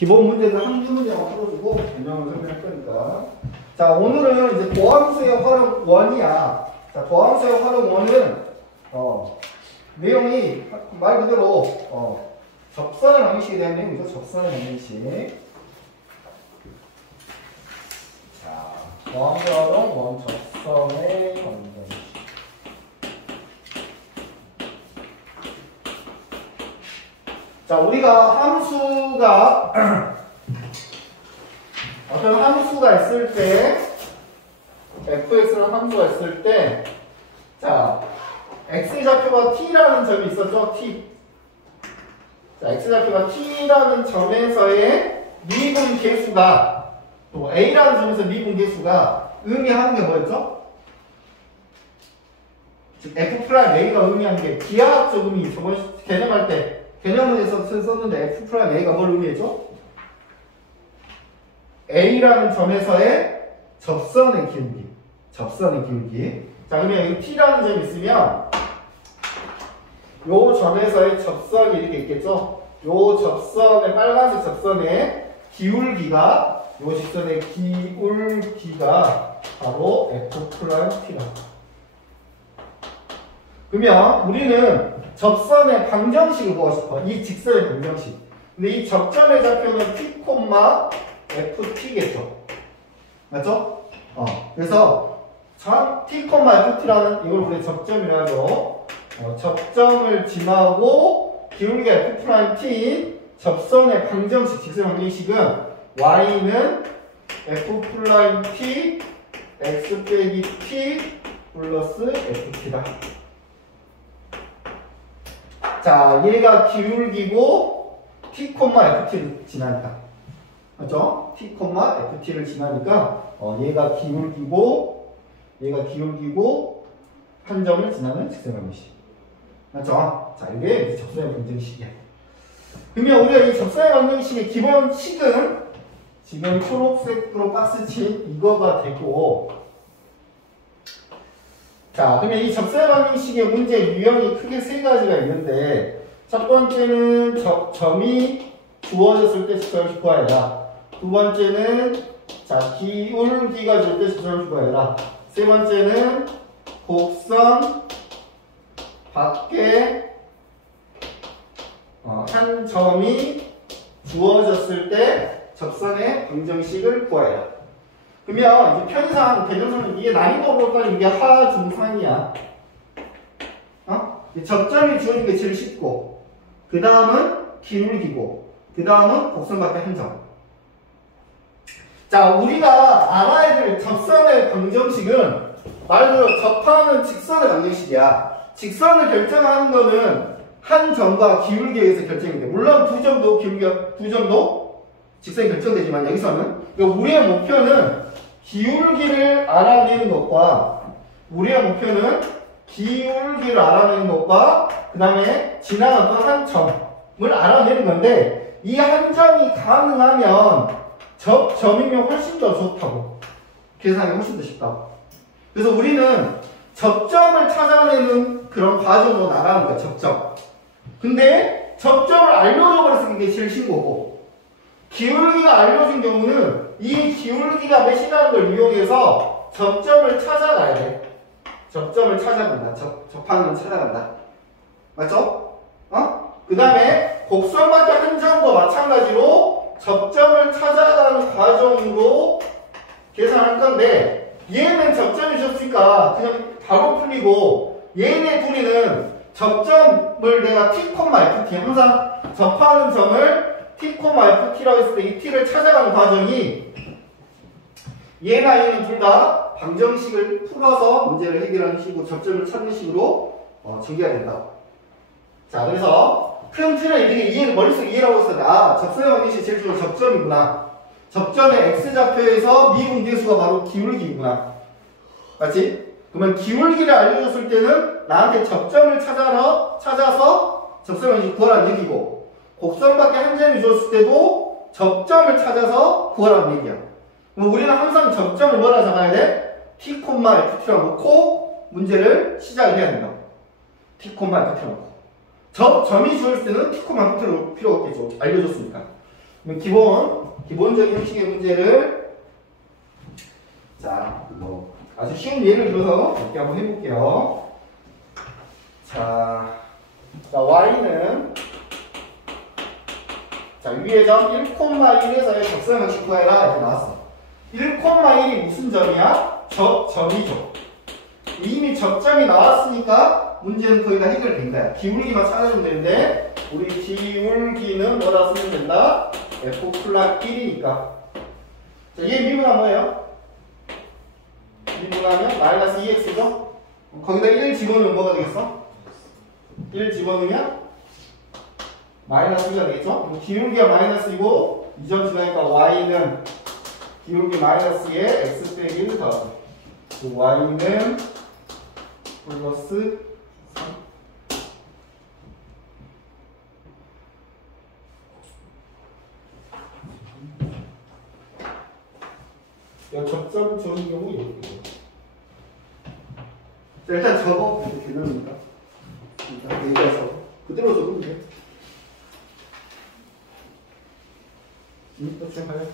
기본 문제들 한두 문제만 풀어주고 변형을 설명할 거니까. 자, 오늘은 이제 도함수의 활용 원이야. 자, 도함수의 활용 원은 내용이 말 그대로 접선의 방정식에 대한 내용이죠. 접선의 방정식. 자, 도함수의 활용 원 접선의 방정식. 자, 우리가 함수가 어떤 함수가 있을 때 fx라는 함수가 있을 때 자, x좌표가 t라는 점이 있었죠. t. 자, x좌표가 t라는 점에서의 미분 계수가 또 a라는 점에서 미분 계수가 의미하는 게 뭐였죠? 즉 f'a가 의미하는 게 기하학적 의미. 저번 개념할 때 개념에서 썼는데 f'a가 뭘 의미했죠? a라는 점에서의 접선의 기울기. 접선의 기울기. 자, 그러면 여기 t라는 점이 있으면 요 점에서의 접선이 이렇게 있겠죠? 요 접선의 빨간색 접선의 기울기가 요 직선의 기울기가 바로 f't다. 그러면 우리는 접선의 방정식을 보고 싶어. 이 직선의 방정식. 근데 이 접점의 좌표는 t, ft겠죠. 맞죠? 그래서 t, ft라는 이걸 우리 접점이라고 접점을 지나고 기울기가 f't인 접선의 방정식, 직선의 방정식은 y는 f't x 빼기 t 플러스 ft다. 자, 얘가 기울기고 t, ft를 지나니까. 맞죠? t, ft를 지나니까 얘가 기울기고 한 점을 지나는 직선의 방정식. 맞죠? 자, 이게 접선의 방정식이야. 그러면 우리가 이 접선의 방정식의 기본 식은 지금 초록색으로 박스 친 이거가 되고, 자, 그러면 이 접선의 방정식의 문제 유형이 크게 세 가지가 있는데, 첫 번째는 점이 주어졌을 때 직선을 구하여라. 두 번째는 자, 기울기가 줄 때 직선을 구하여라. 세 번째는 곡선 밖에 한 점이 주어졌을 때 접선의 방정식을 구하여라. 그러면 이제 편의상 개념상 이게 난이도로 따지면 이게 하중상이야. 접점이 주어진 게 제일 쉽고, 그 다음은 기울기고, 그 다음은 곡선 밖에 한 점. 자, 우리가 알아야 될 접선의 방정식은 말 그대로 접하는 직선의 방정식이야. 직선을 결정하는 거는 한 점과 기울기에 의해서 결정이 돼. 물론 두 점도 직선이 결정되지만 여기서는 그러니까 우리의 목표는 기울기를 알아내는 것과 그 다음에 지나갔던 한 점을 알아내는 건데, 이 한 점이 가능하면 접점이면 훨씬 더 좋다고. 계산하기 훨씬 더 쉽다고. 그래서 우리는 접점을 찾아내는 그런 과정으로 나가는 거야, 접점. 근데 접점을 알려줘 버렸으니까 이게 제일 쉬운 거고, 기울기가 알려진 경우는 이 기울기가 몇이라는 걸 이용해서 접점을 찾아가야 돼. 접점을 찾아간다. 접하는 건 찾아간다. 맞죠? 그 다음에 곡선 밖에 한 점과 마찬가지로 접점을 찾아가는 과정으로 계산할 건데, 얘는 접점이 줬으니까 그냥 바로 풀리고, 얘네 둘이는 접점을 내가 t, ft, 항상 접하는 점을 t, ft라고 했을 때 이 t를 찾아가는 과정이 얘나 얘는 둘 다 방정식을 풀어서 문제를 해결하는 식으로 접점을 찾는 식으로 전개가 된다. 자, 그래서 큰 틀은 이게 머릿속에 이해라고 했었는데, 접선의 방정식이 제일 좋은 접점이구나. 접점의 x좌표에서 미분 계수가 바로 기울기이구나. 맞지? 그러면 기울기를 알려줬을 때는 나한테 접점을 찾아서 접선의 방정식 구하라는 얘기고, 곡선 밖에 한 점이 줬을 때도 접점을 찾아서 구하라는 얘기야. 그럼 우리는 항상 접점을 뭐라 잡아야 돼? t, ft라고 놓고 문제를 시작을 해야 된다. t, ft라고 놓고. 점이 주어질 때는 t, ft를 필요 없겠죠. 알려줬으니까. 기본적인 형식의 문제를 자, 뭐 아주 쉬운 예를 들어서 이렇게 한번 해볼게요. 자, y는 자, 위의 점 1,1에서의 적선형식 구해라 이렇게 나왔어. 1,1이 무슨 점이야? 접점이죠. 이미 접점이 나왔으니까 문제는 거의 다 해결된 거야. 기울기만 찾아주면 되는데 우리 기울기는 뭐라 쓰면 된다? f 플러스 1이니까. 자, 얘 미분하면 뭐예요? 미분하면 마이너스 2x죠? 거기다 1 집어넣으면 뭐가 되겠어? 1 집어넣으면 마이너스 2가 되겠죠? 그럼 기울기가 마이너스이고 이 점 지나니까 y는 기울기 마이너스에 x 빼기 1 더하기 y는 플러스 3. 접점 적은 경우 이렇게 돼요. 자, 일단 적어. 이렇게 되니까. 일단 얘기해서 그대로 적으면 돼. 또 출발해.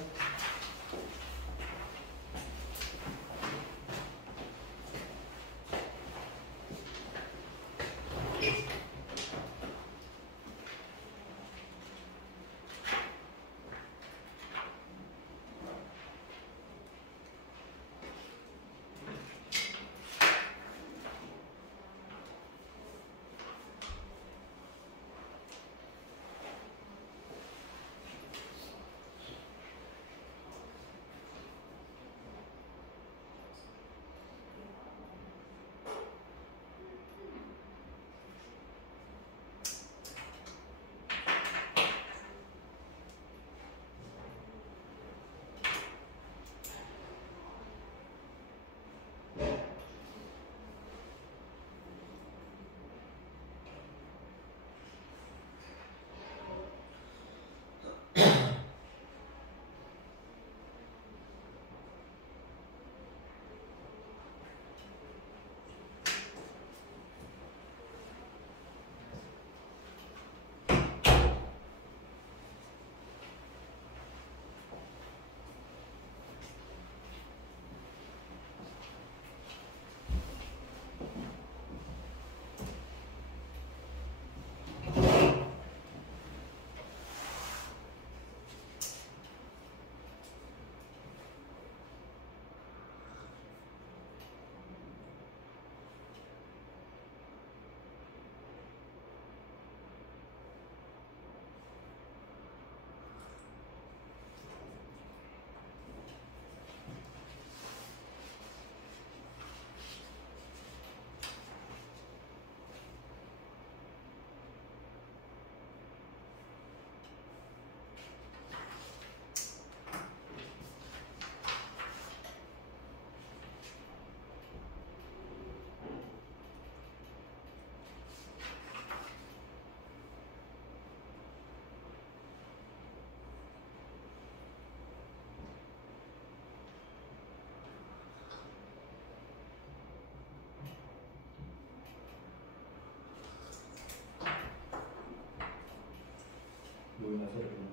뭐냐 소리구나.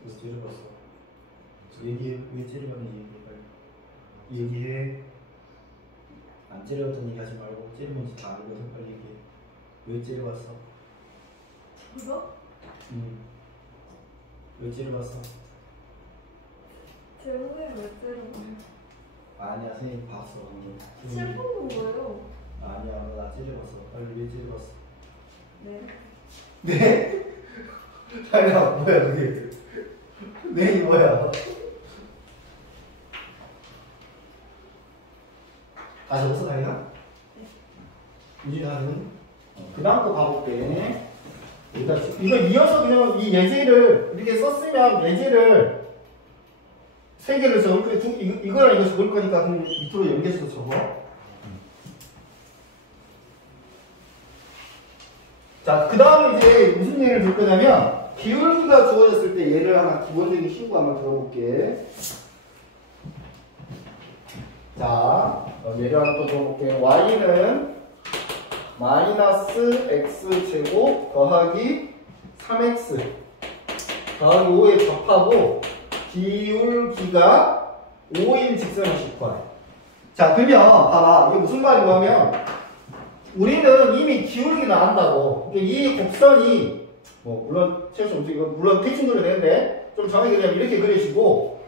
그래서 찌르봤어. 얘기해. 왜 찌르봤는지 얘기해. 얘기해. 안 찌르봤던 얘기 하지 말고 찌르면서 다 알고서 빨리 얘기해. 왜 찌르봤어? 이거? 왜 찌르봤어? 제 선생님 왜 때린 거예요? 아니야 선생님 봤어. 칠 본 거예요. 아니야 나 찌르봤어. 빨리 왜 찌르봤어? 네. 네? 아니야, 뭐야, 그게. 네, 이 뭐야. 다시 없어, 다이나? 네. 유진아는? 그 다음 거 가볼게. 이거 이어서 그냥 이 예제를 이렇게 썼으면 예제를 세 개를 적을 거야. 이거랑 이거 적을 거니까 그럼 밑으로 연계해서 적어. 자, 그 다음에 이제 무슨 예를 들 거냐면 기울기가 주어졌을 때 예를 하나 기본적인 신고 한번 들어볼게. 자, 예를 하나 또 들어볼게. y는 마이너스 x제곱 더하기 3x 더하기 5에 접하고 기울기가 5인 직선형식 구하래. 자, 그러면 봐봐. 이게 무슨 말이고 하면 우리는 이미 기울기는 안다고. 이 곡선이 뭐 물론 최소 이거 물론 대충 그려내는데 좀 정확히 그냥 이렇게 그리시고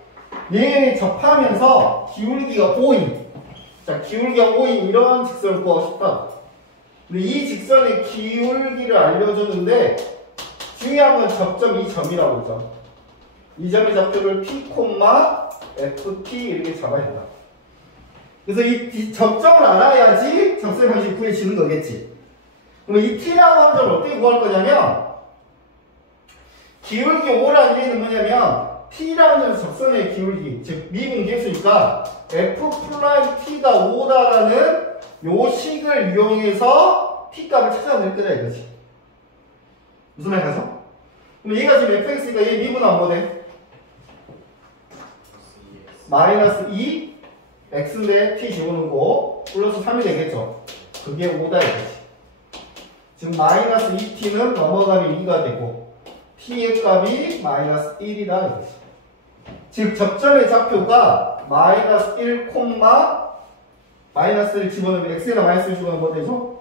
얘 접하면서 기울기가 5인. 자, 기울기가 5인 이런 직선을 구하고 싶다. 근데 이 직선의 기울기를 알려주는데 중요한 건 접점 이 점이라고 그러죠. 이 점의 좌표를 P, FT 이렇게 잡아야 된다. 그래서 이 접점을 알아야지 접선 방식 구해지는 거겠지. 그럼 이 T라고 하는 점을 어떻게 구할 거냐면 기울기 5라는 얘기는 뭐냐면 T라는 접선의 기울기, 즉 미분 계수니까 F 플라임 T가 5다라는 요 식을 이용해서 T 값을 찾아낼 거다 이거지. 무슨 말 가죠? 그럼 얘가 지금 fx니까 얘 미분하면 뭐 돼? 마이너스 2 x인데 t 집어넣고 플러스 3이 되겠죠. 그게 5다 이거지. 지금 마이너스 2t는 넘어가면 2가 되고 t의 값이 마이너스 1이다 이거지. 즉 접점의 좌표가 마이너스 1, 마이너스를 집어넣으면 x에다 마이너스를 집어넣으면 뭐 되죠?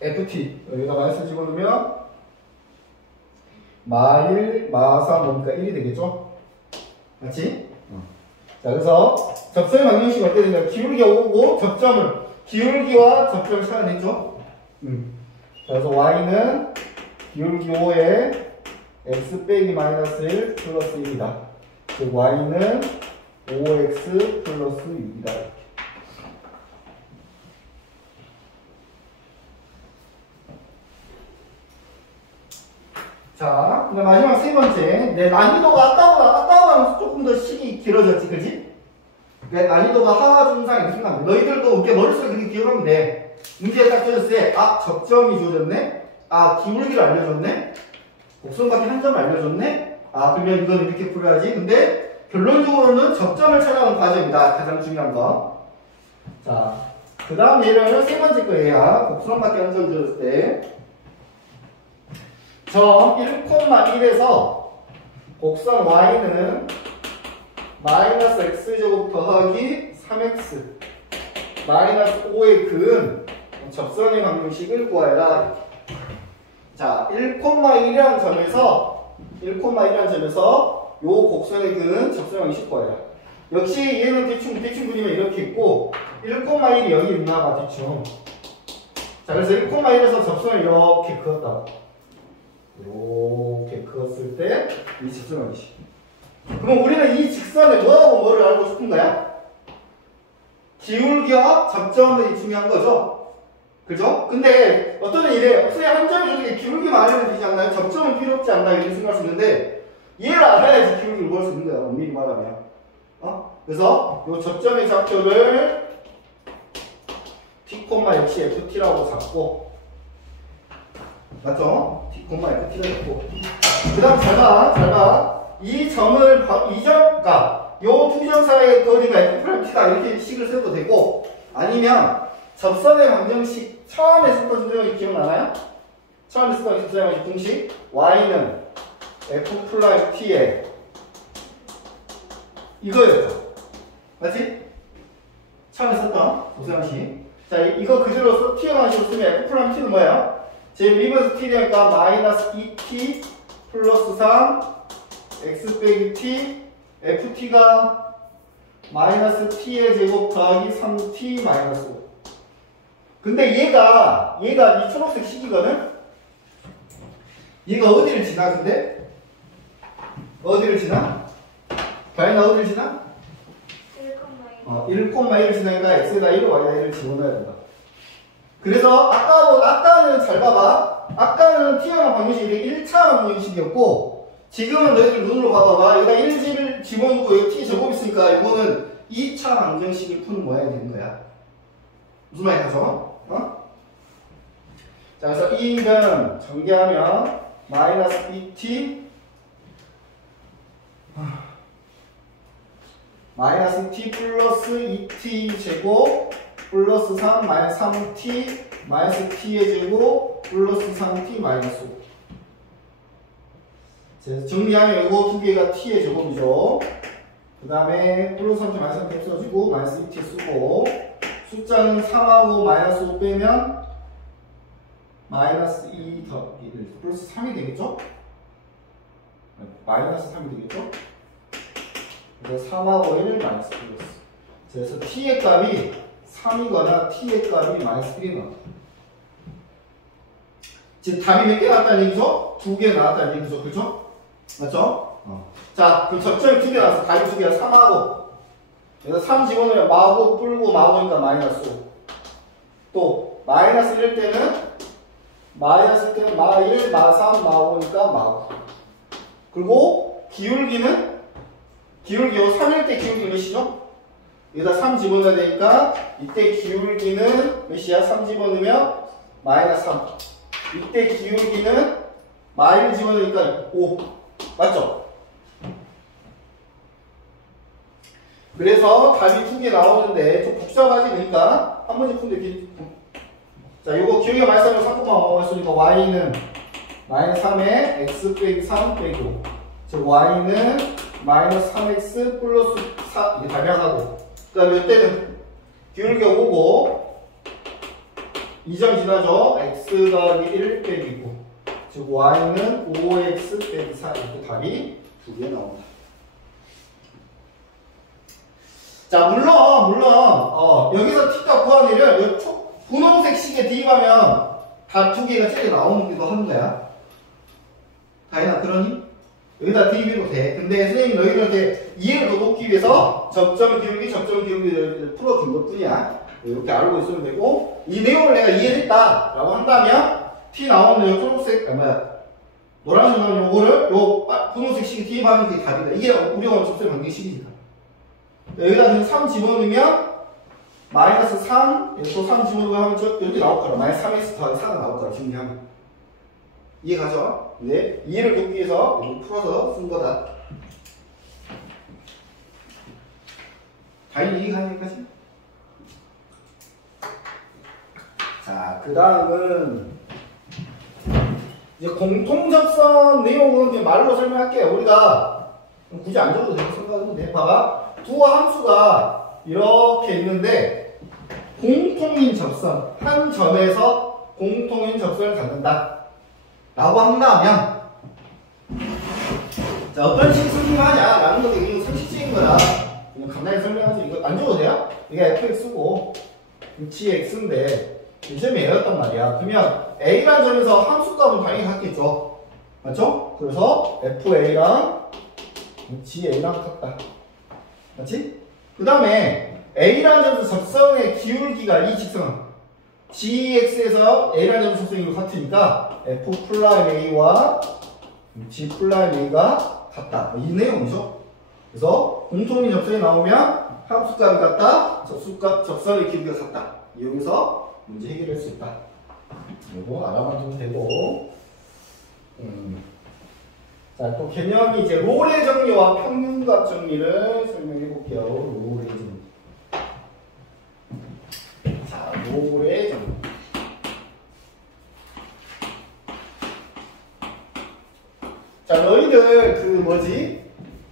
ft 여기다 마이너스 집어넣으면 마1, 마3 보니까 1이 되겠죠? 맞지? 자, 그래서 접선의 방정식이 어떻게 되냐면 기울기가 5고 접점을 기울기와 접점을 찾아냈죠? 자, 그래서 y는 기울기 5에 x 빼기 마이너스 1 플러스 1이다. 즉 y는 5x 플러스 6이다. 자, 그다음 마지막 세 번째. 내 난이도가 아까보다 조금 더 식이 길어졌지, 그지? 그러니까 난이도가 하하 중상 이렇게 생각하면 너희들도 이렇게 머릿속에 그렇게 기억하면 돼. 문제에 딱 줘졌을 때, 아, 접점이 주어졌네? 아, 기울기를 알려줬네? 곡선밖에 한 점 알려줬네? 아, 그러면 이건 이렇게 풀어야지. 근데 결론적으로는 접점을 찾아가는 과정이다. 가장 중요한 거. 자, 그 다음 예를 세 번째 거예요. 곡선밖에 한 점 주어졌을 때. 점 1,1에서 곡선 y는 마이너스 x제곱 더하기 3x 마이너스 5의 근은 접선의 방정식을 구하여라. 자, 1,1이라는 점에서 요 곡선의 근은 접선의 방정식 구하여라. 역시 얘는 대충 그리면 이렇게 있고 1,1이 여기 있나봐 대충. 자, 그래서 1,1에서 접선을 이렇게 그었다. 이렇게 그었을 때 이 직선의 방정식. 그럼 우리는 이 직선에 뭐하고 뭐를 알고 싶은 거야? 기울기와 접점이 중요한 거죠. 그죠? 근데 어떤 이래 선생님 한 점이 중에 기울기만 알면 되지 않나요? 접점은 필요 없지 않나요? 이렇게 생각할 수 있는데 얘를 알아야지 기울기를 구할 수 있는 거야. 엄밀히 말하면. 그래서 이 접점의 좌표를 t, 역시 ft라고 잡고 맞죠? t, ft가 잡고 그 다음 잘 봐. 이 점을, 그러니까 요 두 점 사이의 거리가 f't다 이렇게 식을 써도 되고 아니면 접선의 방정식 처음에 썼던 접선의 기억나나요? 처음에 썼던 접선의 방정식 공식 y는 f't에 이거였죠. 맞지? 처음에 썼던 접선의 방정식. 자, 이거 그대로 t의 방식으로 쓰면 f't는 뭐예요? 제 미분에서 t 되니까 마이너스 2t 플러스 3 x 빼기 t ft가 마이너스 t의 제곱 더하기 3t 마이너스 5. 근데 얘가 이 초록색 식이거든? 얘가 어디를 지나 근데? 어디를 지나? 가인아 어디를 지나? 1,1을 지나니까 x에다 1, y에다 1을 집어넣어야 된다. 그래서 아까는 잘 봐봐. 아까는 t와 방정식이 1차 방정식이었고 지금은 너희들 눈으로 봐봐봐. 여기다 1을 집어넣고 여기 t 제곱 있으니까 이거는 2차 방정식이 푸는 모양이 되는 거야. 무슨 말이 가죠? 자, 그래서 2는 전개하면 마이너스 2t 마이너스 t 플러스 2t 제곱 플러스 3 마이너스 3t 마이너스 t의 제곱 플러스 3t 마이너스 5. 정리하면 이거 두 개가 t의 제곱이죠. 그 다음에 플러스 3t 마이너스 3t 써주고 마이너스 2t 쓰고 숫자는 3하고 마이너스 5 빼면 마이너스 2 더하기 1 플러스 3이 되겠죠? 마이너스 3이 되겠죠? 그래서 3하고 1을 마이너스 1을 써. 그래서 t의 값이 3이거나 t의 값이 마이너스 1이 나와. 지금 답이 몇 개 나왔다는 얘기죠? 2개 나왔다는 얘기죠. 그죠? 맞죠? 자, 그 접점이 2개 나왔어. 답이 2개야. 3하고. 그래서 3 집어넣으면 마하고 뿔고 마하고니까 마이너스 5. 또, 마이너스 1일 때는 마이너스 때는 마 1, 마 3, 마 5니까 마 5. 그리고 기울기는 기울기요. 3일 때 기울기 몇이죠? 여기다 3 집어넣어야 되니까 이때 기울기는 몇이야? 3 집어넣으면 마이너스 3. 이때 기울기는 마 1 집어넣으니까 5. 맞죠? 그래서 답이 2개 나오는데 좀 복잡하지니까 한 번씩 푼데 이렇게. 자, 요거 기울기가 마이너스 3을 3콤마 5 했으니까 y는 마이너스 3에 x 빼기 3 빼기 5. 즉 y는 마이너스 3x 플러스 4 이게 답변하고. 그 다음에 이때는 기울기가 5고 2점 지나죠. x 더하기 1 빼기 9. 즉 y는 5x 빼기 4 이렇게 답이 2개 나온다. 자, 물론 여기서 t값 구하기를 분홍색 식에 대입하면 답 2개가 째게 나오기도 하는 거야. 다혜나 그러니? 여기다 대입해도 돼. 근데 선생님이 너희들한테 이해를 더 돕기 위해서 접점 기울기를 풀어준 것 뿐이야. 이렇게 알고 있으면 되고, 이 내용을 내가 이해했다라고 한다면 t 나오는 요 초록색 노란색 나오는 요거를 분홍색 식에 대입하는 게 답이다. 이게 우리가 접점 방정식이니까. 여기다 3 집어넣으면 마이너스 3, 또 3 집어넣으면 여기 나올 거라. 마이너스 3x 더하기 4가 나올 거라. 정리하면. 이해가죠? 네. 이해를 돕기 위해서 풀어서 쓴 거다. 당연히 이해가 여기까지. 자, 그 다음은 이제 공통접선 내용은 그냥 말로 설명할게요. 우리가 굳이 안 적어도 되고 생각해도 돼. 봐봐. 두 함수가 이렇게 있는데 공통인 접선, 한 점에서 공통인 접선을 갖는다 라고 한다면, 자, 어떤 식으로 설명하냐 라는 것도 이건 상식적인 거라 그냥 간단히 설명하지. 이거 안 줘도 돼요? 이게 fx고 gx인데 이 점이 a였단 말이야. 그러면 a라는 점에서 함수값은 당연히 같겠죠. 맞죠? 그래서 fa랑 gA랑 같다. 맞지? 그 다음에 A라는 점에서 접선의 기울기가 이 직선 GX에서 A라는 점에서 접선이 같으니까 F 플라임 A와 G 플라임 A가 같다. 이 내용이죠. 그래서 공통인 접선이 나오면 함수값이 같다. 접선의 기울기가 같다. 이용해서 문제 해결할 수 있다. 이거 알아만 두면 되고. 자, 또 개념이 이제 롤의 정리와 평균값 정리를 설명해 볼게요. 롤의 정리. 자, 롤의 정리. 자, 너희들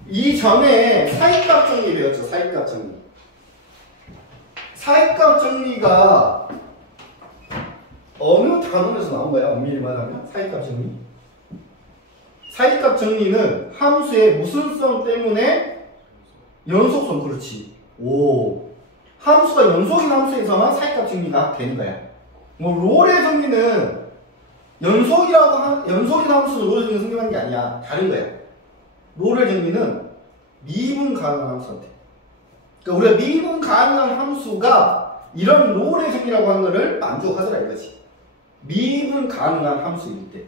이전에 사이값 정리 배웠죠. 사이값 정리. 사이값 정리가 어느 단원에서 나온 거야? 엄밀히 말하면 사이값 정리. 사이값 정리는 함수의 무슨성 때문에 연속성. 그렇지. 오. 함수가 연속인 함수에서만 사이값 정리가 되는 거야. 뭐 롤의 정리는 연속인 함수는 롤의 정리 성립한 게 아니야. 다른 거야. 롤의 정리는 미분 가능한 함수한테. 그러니까 우리가 미분 가능한 함수가 이런 롤의 정리라고 하는 거를 만족하더라 이거지. 미분 가능한 함수일 때.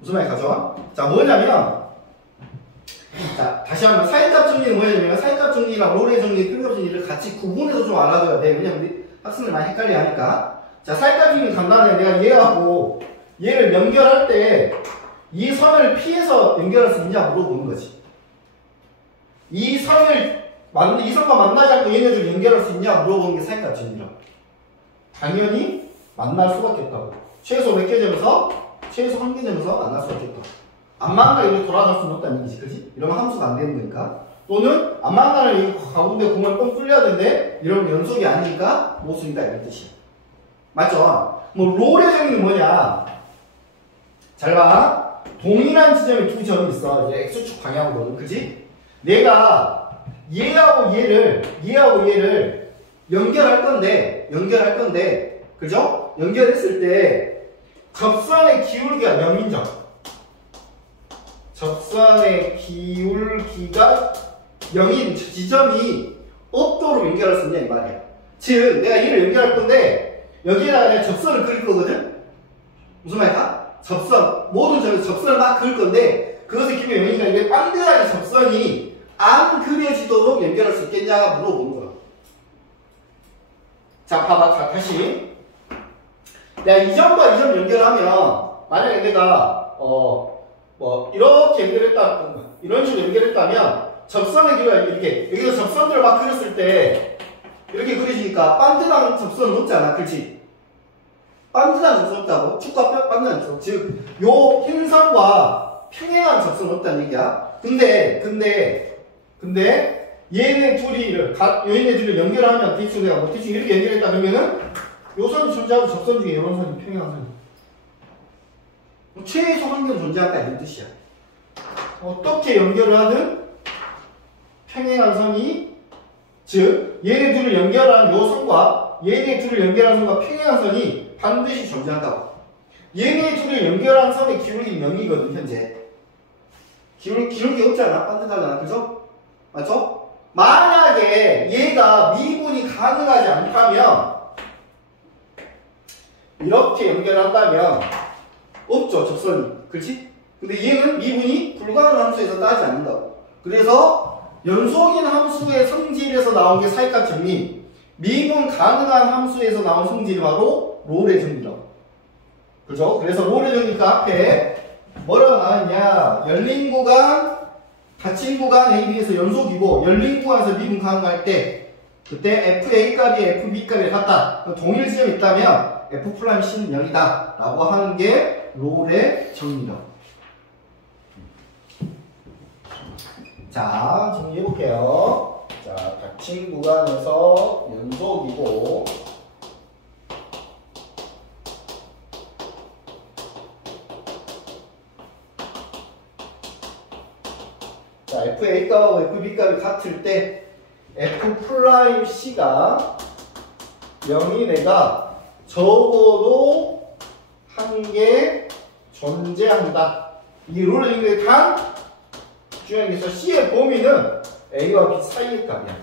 무슨 말이 가져와? 자, 뭐냐면, 자, 다시 한번 사이값 정리는 뭐냐면, 사이값 정리랑 롤의 정리, 평균값 정리를 같이 구분해서 좀 알아둬야 돼. 왜냐면 우리 학생들 많이 헷갈려 하니까. 자, 사이값 정리는 간단해. 내가 얘하고 얘를 연결할 때 이 선을 피해서 연결할 수 있냐 물어보는 거지. 이 선과 만나지 않고 얘네들 연결할 수 있냐 물어보는 게 사이값 정리라. 당연히 만날 수밖에 없다고. 최소 몇 개 점에서? 최소 한 개 점에서 만날 수밖에 없다. 안만가 이렇게 돌아갈 수는 없다는 얘기지, 그지? 이러면 함수가 안 되는 거니까. 또는 안만가를 이 가운데 공을 뻥 뚫려야 되는데 이러면 연속이 아니니까 모순이다 이런 뜻이야. 맞죠? 뭐 롤의 정의는 뭐냐? 잘 봐. 동일한 지점에 두 점이 있어. 이제 x축 방향으로는, 그지? 내가 얘하고 얘를 연결할 건데, 그죠? 연결했을 때 접선의 기울기가 0인정. 접선의 기울기가 0인 지점이 없도록 연결할 수 있냐 이 말이야. 즉 내가 얘를 연결할 건데 여기에다가 내가 접선을 그릴 거거든. 무슨 말일까? 접선, 모든 점에서 접선을 막 그릴 건데 그것의 기울기가 0이니까 이게 반듯하게 접선이 안 그려지도록 연결할 수 있겠냐가 물어보는 거야. 자, 봐봐. 자, 다시 내가 이 점과 이 점 연결하면 만약에 내가 뭐 이렇게 연결했다, 이런 식으로 연결했다면 접선의 기울기가 이렇게 여기서 접선들을 막 그렸을 때 이렇게 그려지니까 반듯한 접선은 없잖아, 그렇지? 반듯한 접선 없다고? 축과 반듯한 접선, 즉 요 흰 선과 평행한 접선은 없다는 얘기야. 근데 얘네 둘을 연결하면 대충 내가 대충 이렇게 연결했다 그러면은 요 선이 존재하고 접선 중에 이런 선이 평행한 선이 최소 한개는 존재한다 이런 뜻이야. 어떻게 연결을 하든 평행한 선이, 즉 얘네 둘을 연결한 요 선과 얘네 둘을 연결한 선과 평행한 선이 반드시 존재한다고. 얘네 둘을 연결한 선의 기울기 0이거든 현재. 기울기 없잖아, 반듯하잖아, 그죠? 맞죠? 만약에 얘가 미분이 가능하지 않다면 이렇게 연결한다면 없죠, 접선이. 그렇지? 근데 얘는 미분이 불가능한 함수에서 따지 않는다고. 그래서 연속인 함수의 성질에서 나온 게 사이값 정리, 미분 가능한 함수에서 나온 성질이 바로 롤의 정리라고. 그죠? 그래서 롤의 정리가 앞에 뭐라고 나왔냐? 열린 구간, 닫힌 구간 AB에서 연속이고 열린 구간에서 미분 가능할 때 그때 FA 값이 FB 값이 같다. 동일 지점이 있다면 F'C는 0이다 라고 하는 게 롤의 정리라고. 자, 정리해볼게요. 자, 닫힌 구간에서 연속이고 자, FA 값하고 FB 값이 같을 때 F'C가 0이 내가 적어도 한 개 존재한다. 이 롤의 정리의 단 중요한 C의 범위는 A와 B 사이의 값이야.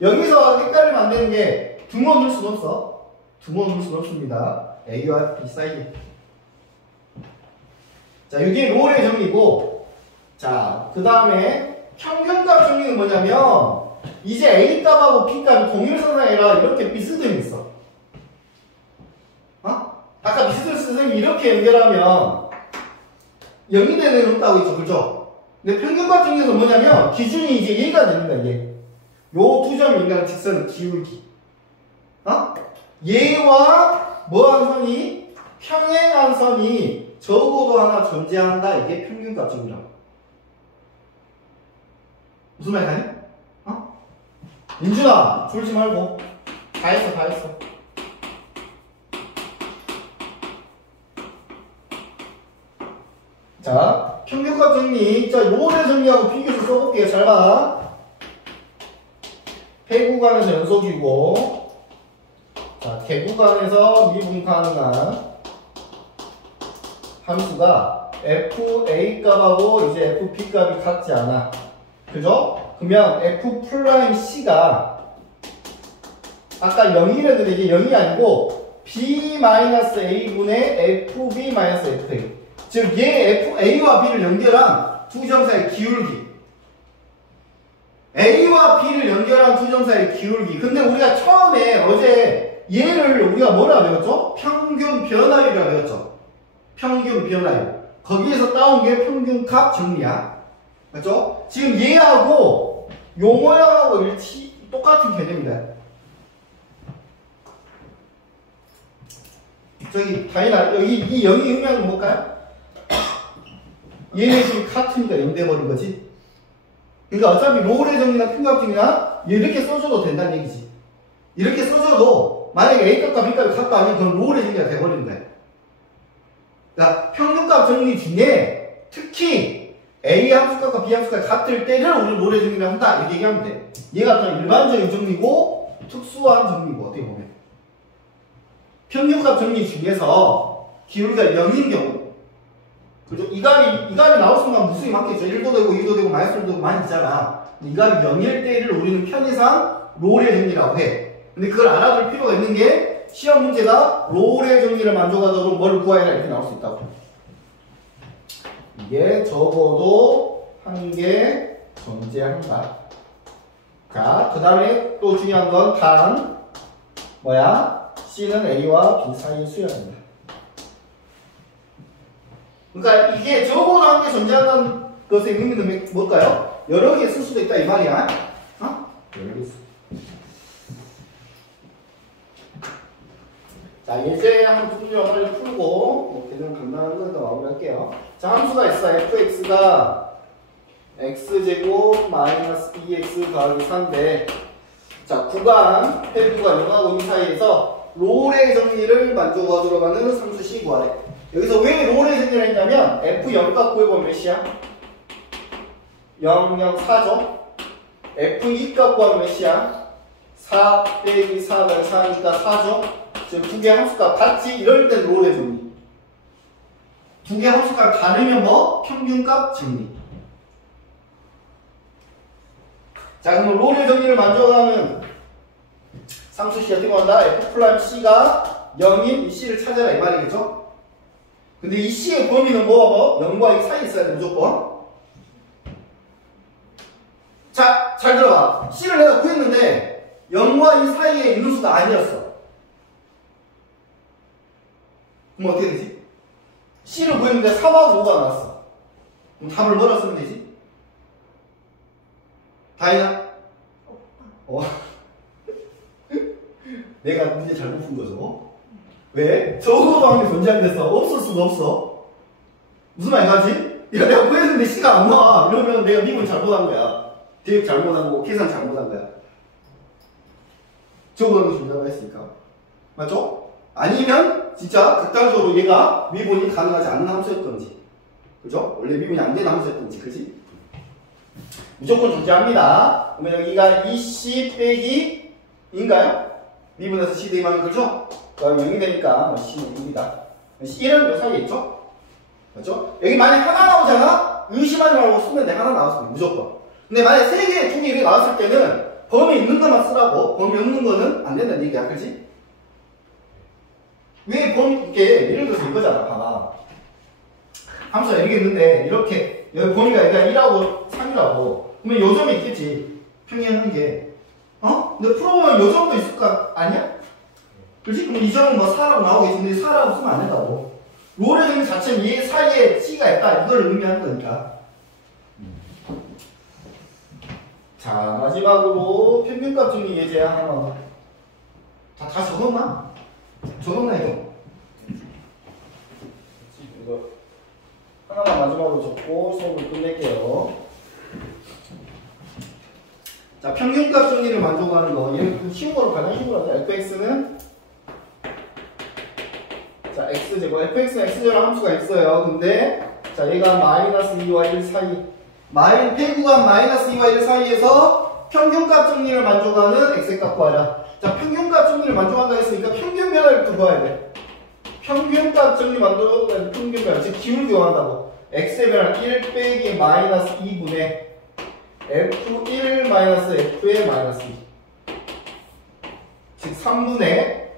여기서 헷갈리면 안 되는 게 두 번 넣을 수는 없어. 두 번 넣을 수는 없습니다. A와 B 사이에. 자, 이게 롤의 정리고, 자, 그 다음에 평균값 정리는 뭐냐면 이제 A 값하고 B 값이 동일선이 아니라 이렇게 비스듬히 있어. 아까 비스듬히 선생님이 이렇게 연결하면 0이 되는 애는 없다고 했죠, 그죠? 근데 평균값 정리에서 뭐냐면 기준이 이제 얘가 되는 거야, 얘. 요 두 점 연결한 직선의 기울기. 얘와 뭐한 선이 평행한 선이 적어도 하나 존재한다. 이게 평균값 정리라고. 무슨 말 가니? 민준아, 졸지 말고. 다 했어. 자, 평균값 정리. 자, 롤의 정리하고 비교해서 써볼게요. 잘 봐. 폐구간에서 연속이고, 자, 개구간에서 미분 가능한 함수가 FA 값하고 이제 FB 값이 같지 않아. 그죠? 그러면 F'C가 아까 0이랬는데 이게 0이 아니고 B-A분의 FB-FA. 즉, 얘 A와 B를 연결한 두 점 사이의 기울기. A와 B를 연결한 두 점 사이의 기울기. 근데 우리가 처음에 어제 얘를 우리가 뭐라 배웠죠? 평균 변화율이라고 배웠죠? 평균 변화율. 거기에서 따온 게 평균값 정리야. 맞죠? 지금 얘하고 요 모양하고 똑같은 개념이다. 저기 다이나 여기 이 0이 의미하는 건 뭘까요? 얘네들이 같으니까 0 돼버린 거지. 그러니까 어차피 로우의 정리나 평균값 정리나 이렇게 써줘도 된다는 얘기지. 이렇게 써줘도 만약에 A값과 B값이 같다 하면 그건 로우의 정리가 돼버리는 거야. 그러니까 평균값 정리 중에 특히 A 함수값과 B 함수값이 같을 때를 우리 로우의 정리를 한다 이렇게 얘기하면 돼. 얘가 또 일반적인 정리고 특수한 정리고 어떻게 보면 평균값 정리 중에서 기울기가 0인 경우 그죠? 이 값이 나올 순간 무수히 맞겠죠. 1도 되고 2도 되고 마이너스 1도 되고 많이 있잖아. 이 값이 0일 때를 우리는 편의상 로우의 정리라고 해. 근데 그걸 알아둘 필요가 있는 게 시험 문제가 로우의 정리를 만족하도록 뭘 구하여라 이렇게 나올 수 있다고. 이게 적어도 한 개 존재한다. 자, 그 다음에 또 중요한 건 단 뭐야? C는 A와 B 사이에 수여야 된다. 그러니까 이게 적어도 한 개 존재한다는 것의 의미는 뭘까요? 여러 개 쓸 수도 있다 이 말이야. 어? 여러 개 있어. 자, 예제 한 두 개 빨리 풀고 뭐 그냥 간단한 거 더 마무리할게요. 자, 함수가 있어. fx가 x제곱 마이너스 2x 더하기 4인데 자, 구간, 폐구간 0하고 2 사이에서 로우의 정리를 만족하도록 하는 상수 C 구하래. 여기서 왜 로우의 정리를 했냐면 F0값 구해보면 몇이야? 0, 0, 4죠? F2값 구하면 몇이야? 4 빼기 4가 4니까 4죠? 즉 두 개 함수값 같지? 이럴 땐 로우의 정리. 두 개 함수값 다르면 뭐? 평균값 정리. 자, 그럼 로우의 정리를 만족하는 상수 C 어떻게 한다? F'C가 0인 이 C를 찾아라 이 말이겠죠? 근데 이 C의 범위는 뭐? 0과 2 사이에 있어야 돼 무조건. 자, 잘 들어봐. C를 내가 구했는데 0과 2 사이에 있는 수가 아니었어. 그럼 어떻게 되지? C를 구했는데 3하고 5가 나왔어. 그럼 답을 뭐라 쓰면 되지? 다이나? 내가 문제 잘못 푼 거죠? 왜? 적어도 한 게 존재 안 됐어. 없을 수가 없어. 무슨 말인가지? 야, 내가 구했는데 C가 안 나와. 이러면 내가 미분 잘못한 거야. 대입 잘못한 거고, 계산 잘못한 거야. 적어도 존재가 했으니까. 맞죠? 아니면, 진짜, 극단적으로 얘가 미분이 가능하지 않는 함수였던지. 그죠? 원래 미분이 안 되는 함수였던지, 그지? 무조건 존재합니다. 그러면 여기가 2C 빼기 인가요? 미분에서 C 대입하면 그죠? 그럼 0이 되니까 C는 1이다. C는 요 사이에 있죠? 맞죠? 여기 만약 하나 나오잖아? 의심하지 말고 쓰면 돼. 하나 나왔으면 무조건. 근데 만약 3개, 2개 이렇게 나왔을 때는 범위 있는 것만 쓰라고. 범위 없는 거는 안 된다는 얘기야. 그렇지? 왜 범위, 이게 예를 들어서 이거잖아. 봐봐. 함수가 이렇게 있는데 이렇게 여기 범위가 일단 1하고 3이라고. 그러면 요 점이 있겠지. 평행하는 게. 어? 근데 풀어보면 요 점도 있을 거 아니야? 그렇지? 그럼 이 점은 뭐 4라고 나오겠지. 근데 4라고 쓰면 안 된다고. 로우의 정리 자체는 얘 사이에 C가 있다. 이걸 의미하는 거니까. 자, 마지막으로 평균값 정리 예제 하나. 다 적었나? 적었나, 이거? 이거 하나만 마지막으로 적고 수업을 끝낼게요. 자, 평균값 정리를 만족하는 거. 얘는 쉬운 거로 가장 쉬운 거라서 fx는 자, x제곱. fx는 x제곱 함수가 있어요. 근데 자, 얘가 마이너스 2와 1 사이 폐구간 마이너스 2와 1 사이에서 평균값 정리를 만족하는 x의 값 구하라. 자, 평균값 정리를 만족한다 했으니까 평균 변화를 또 구해야 돼. 평균값 정리 만족하는 평균 변화. 즉 기울기 원한다고. x의 변화 1 빼기 마이너스 2분의 F1 마이너스 F의 마이너스 2. 즉 3분의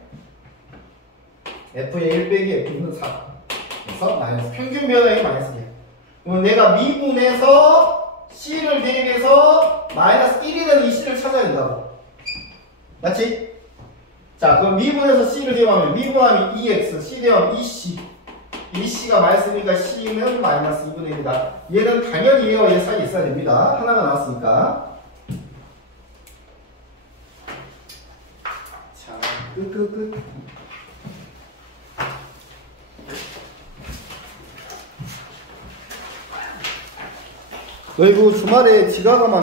F의 1 빼기 F는 4. 그래서 마이너스 평균 변화의 마이너스 2. 그러면 내가 미분에서 C를 대입해서 마이너스 1이 되는 이 C를 찾아야 된다고. 맞지? 자, 그럼 미분에서 C를 대입하면 미분하면 2x, C 대입하면 2C. 이 C가 마이너스니까 C는 마이너스 2분의 1이다. 얘는 당연히 얘와 얘 사이에 있어야 됩니다. 하나가 나왔으니까. 자, 끝. 너희 그 주말에 지각하면